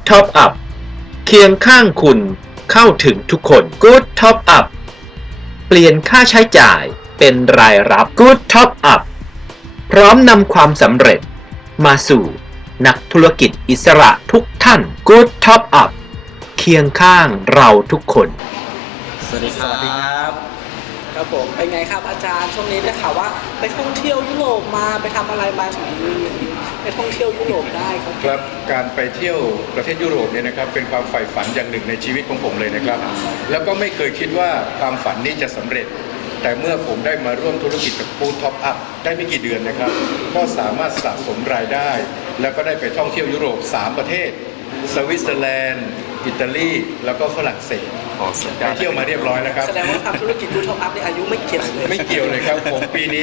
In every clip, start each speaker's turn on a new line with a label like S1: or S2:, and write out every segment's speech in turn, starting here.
S1: Top Up เคียงข้างคุณเข้าถึงทุกคน Good Top Up เปลี่ยนค่าใช้จ่ายเป็นรายรับ Good Top Up พร้อมนำความสำเร็จมาสู่นักธุรกิจอิสระทุกท่าน Good Top Up เคียงข้างเราทุกคน
S2: สวัสดีครับครับผมเป็นไงครับอาจารย์ช่วงนี้ได้ข่าวว่าไปท่องเที่ยวยุโรปมาไปทำอะไรมาถึงไปท่องเที่ยวยุโรปได้ครับ
S3: ครับการไปเที่ยวประเทศยุโรปเนี่ยนะครับเป็นความใฝ่ฝันอย่างหนึ่งในชีวิตของผมเลยนะครับ แล้วก็ไม่เคยคิดว่าความฝันนี้จะสำเร็จ แต่เมื่อผมได้มาร่วมธุรกิจกับฟู้ดท็อปอัพได้ไม่กี่เดือนนะครับก็สามารถสะสมรายได้ แล้วก็ได้ไปท่องเที่ยวยุโรป3ประเทศสวิตเซอร์แลนด์อิตาลีแล้วก็ฝรั่งเศสไปเที่ยวมาเรียบร้อยแล้วครับ
S2: แสดงว่าทำธุรกิจฟู้ดท็อปอัพในอายุไม่เกี่ยวเลย
S3: ไม่เกี่ยวเลยครับผมปีนี้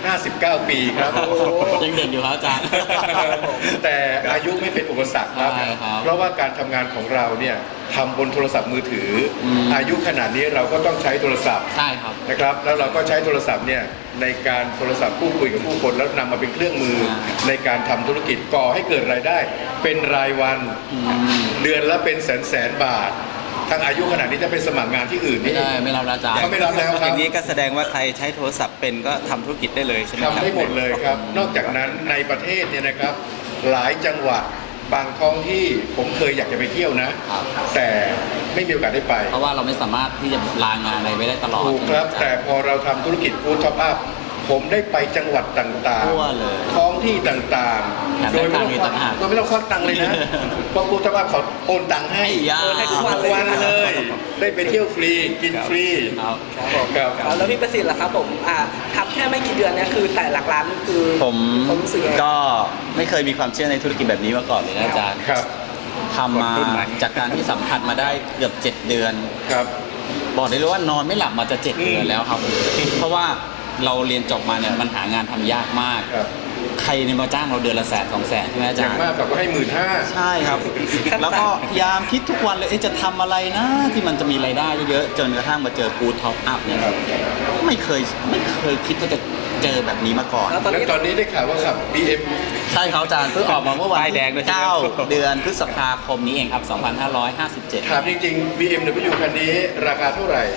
S3: 59 ปีครับ
S4: ยังเด็กอยู่ครับอาจารย์
S3: แต่อายุไม่เป็นอุปสรรคครับเพราะว่าการทำงานของเราเนี่ยทำบนโทรศัพท์มือถืออายุขนาดนี้เราก็ต้องใช้โทรศัพท์
S4: ใช่ครับ
S3: นะครับแล้วเราก็ใช้โทรศัพท์เนี่ยในการโทรศัพท์พูดคุยกับผู้คนแล้วนำมาเป็นเครื่องมือในการทำธุรกิจก่อให้เกิดรายได้เป็นรายวันเดือนละเป็นแสนบาททั้งอายุขนาดนี้จะไปสมัครงานที่อื่น
S4: ไม่ได้ไม่รับอาจารย์
S3: เขาไม่รับแล้วครับ
S5: อย่างนี้ก็แสดงว่าใครใช้โทรศัพท์เป็นก็ทำธุรกิจได้เลยใช่ไหมครับ
S3: ทำได้หมดเลยครับนอกจากนั้นในประเทศเนี่ยนะครับหลายจังหวัดบางท้องที่ผมเคยอยากจะไปเที่ยวนะแต่ไม่มีโอกาสได้ไป
S4: เพราะว่าเราไม่สามารถที่จะลางานอะไรไว้ได้ตลอด
S3: ถูกครับแต่พอเราทำธุรกิจฟู้ดท็อปอัพผมได้ไปจังหวัดต่างๆท้องที่ต่างๆโดยไม่ต้องควักตังค์เลยนะเพราะฟู้ดท็อปอัพเขาโอนตังค์ให้ทุกวันเลยได้ไปเที่ยวฟรีกินฟรี
S2: ครับแล้วพี่ประสิทธิ์ล่ะครับผมทำแค่ไม่กี่เดือนเนี่ยคือแต่หลักล้านคือ
S5: ผมก็ไม่เคยมีความเชื่อในธุรกิจแบบนี้มาก่อนเลยนะอาจารย์ทำมาจากการที่สัมผัสมาได้เกือบ7 เดือนบอกได้เลยว่านอนไม่หลับมาจะ7 เดือนแล้วครับเพราะว่าเราเรียนจบมาเนี่ยมันหางานทำยากมากใครเนี่ยมาจ้างเราเดือนละ100,000-200,000ใช่ไหมอาจารย์
S3: อย่างมากก็ให้15,000
S5: ใช่ครับแล้วก็พยายามคิดทุกวันเลยจะทำอะไรนะที่มันจะมีรายได้เยอะๆจนกระทั่งมาเจอกู๊ดท็อปอัพเนี่ยไม่เคยคิดว่าจะเจอแบบนี้มาก่อน
S3: แล้วตอนนี้ได้ข่าวว่าขับ BM
S5: ใช่ครับอาจารย์เพิ่งออกมาเมื่อวันที่9 เดือนพฤษภาคมนี้เองครับ2557
S3: ถามจริงๆ BMW คันนี้ราคาเท่าไหร่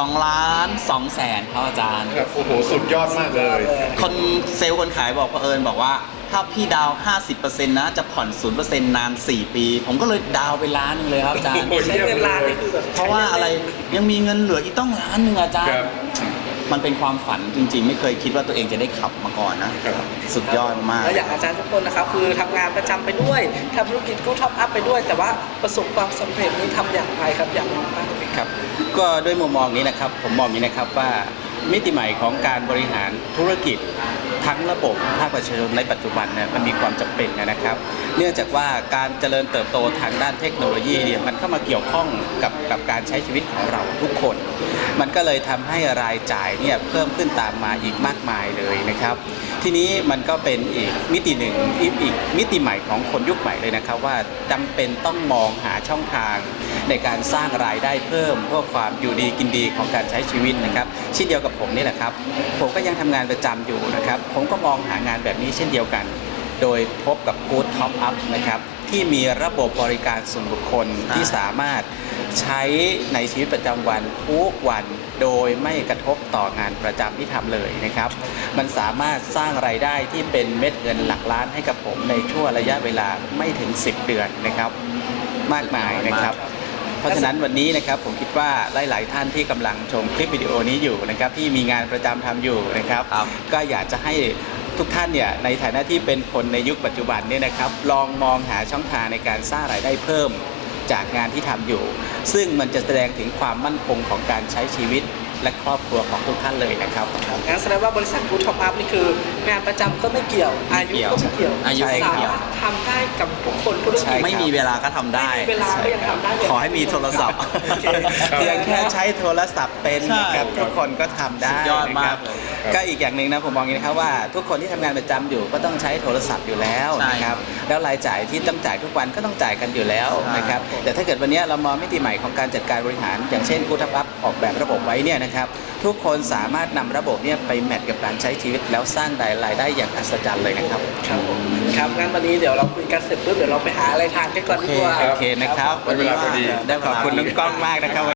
S5: 2,200,000ครับอาจารย์
S3: ครับโอ้โหสุดยอดมากเลย
S5: คนเซลล์คนขายบอกบอกว่าถ้าพี่ดาว 50% นะจะผ่อน 0% นาน 4 ปี ผมก็เลยดาวไป1 ล้านเลยครับอาจารย์
S2: ใช้เงินล้านนี่คือแบบ
S5: เพราะว่าอะไรยังมีเงินเหลืออีกต้อง1 ล้านอาจารย์มันเป็นความฝันจริงๆไม่เคยคิดว่าตัวเองจะได้ขับมาก่อนนะสุดยอดมาก
S2: แล้วอย่างอาจารย์ทุกคนนะครับคือทำงานประจำไปด้วยทำธุรกิจกู้ท็อปอัพไปด้วยแต่ว่าประสบความสำเร็จนี้ทำอย่างไรครับอย่างไรบ้าง
S5: ครับก็ด้วยมุมมองนี้นะครับผมมองนี้นะครับว่ามิติใหม่ของการบริหารธุรกิจทั้งระบบภาคประชาชนในปัจจุบันเนี่ยมันมีความจำเป็นนะครับ เนื่องจากว่าการเจริญเติบโตทางด้านเทคโนโลยีเนี่ยมันเข้ามาเกี่ยวข้องกับการใช้ชีวิตของเราทุกคน มันก็เลยทำให้รายจ่ายเนี่ยเพิ่มขึ้นตามมาอีกมากมายเลยนะครับทีนี้มันก็เป็นอีกมิติหนึ่งอีกมิติใหม่ของคนยุคใหม่เลยนะครับว่าจำเป็นต้องมองหาช่องทางในการสร้างรายได้เพิ่มเพื่อความอยู่ดีกินดีของการใช้ชีวิตนะครับเช่นเดียวกับผมนี่แหละครับผมก็ยังทำงานประจำอยู่นะครับผมก็มองหางานแบบนี้เช่นเดียวกันโดยพบกับ Good Top Up นะครับที่มีระบบบริการส่วนบุคคลที่สามารถใช้ในชีวิตประจำวันทุกวันโดยไม่กระทบต่องานประจำที่ทำเลยนะครับมันสามารถสร้างรายได้ที่เป็นเม็ดเงินหลักล้านให้กับผมในช่วงระยะเวลาไม่ถึง10 เดือนนะครับมากมายนะครับเพราะฉะนั้นวันนี้นะครับผมคิดว่าหลายๆท่านที่กำลังชมคลิปวิดีโอนี้อยู่นะครับที่มีงานประจำทำอยู่นะครับก็อยากจะให้ทุกท่านเนี่ยในฐานะที่เป็นคนในยุคปัจจุบันเนี่ยนะครับลองมองหาช่องทางในการสร้างรายได้เพิ่มจากงานที่ทำอยู่ซึ่งมันจะแสดงถึงความมั่นคงของการใช้ชีวิตและครอบครัวของทุกท่านเลยนะครับ
S2: งั้นแสดงว่าบริษัทกู๊ดท็อปอัพนี่คืองานประจำก็ไม่เกี่ยวอายุก็ไม่เกี่ยวสามารถทำได้กับทุกคนธุรกิจ
S5: ไม่มีเวลาก็ทำได้
S2: เวลาก็ยังทำได้
S5: ขอให้มีโทรศัพท์เพียงแค่ใช้โทรศัพท์เป็นนะครับทุกคนก็ทำได้
S4: ยอดมาก
S5: ก็อีกอย่างหนึ่งนะผมมองอย่างนี้นะครับว่าทุกคนที่ทำงานประจำอยู่ก็ต้องใช้โทรศัพท์อยู่แล้วนะครับแล้วรายจ่ายที่ต้องจ่ายทุกวันก็ต้องจ่ายกันอยู่แล้วนะครับแต่ถ้าเกิดวันนี้เรามองมิติใหม่ของการจัดการบริหารอย่างเช่นกู๊ดท็อปอัพออกแบบระบบไว้เนี่ยนะครับทุกคนสามารถนำระบบเนี่ยไปแมทกับการใช้ชีวิตแล้วสร้างรายได้อย่างอัศจรรย์เลยนะครับ
S2: ครับผมครับงั้นวันนี้เดี๋ยวเราคุยกันเสร็จปุ๊บเดี๋ยวเราไปหาอะไรทานกันก่อนดีกว่า
S5: โอเคนะครับ
S3: ได้เวลาพอดี
S5: ได้ขอบคุณน้องกล้องมากนะครับ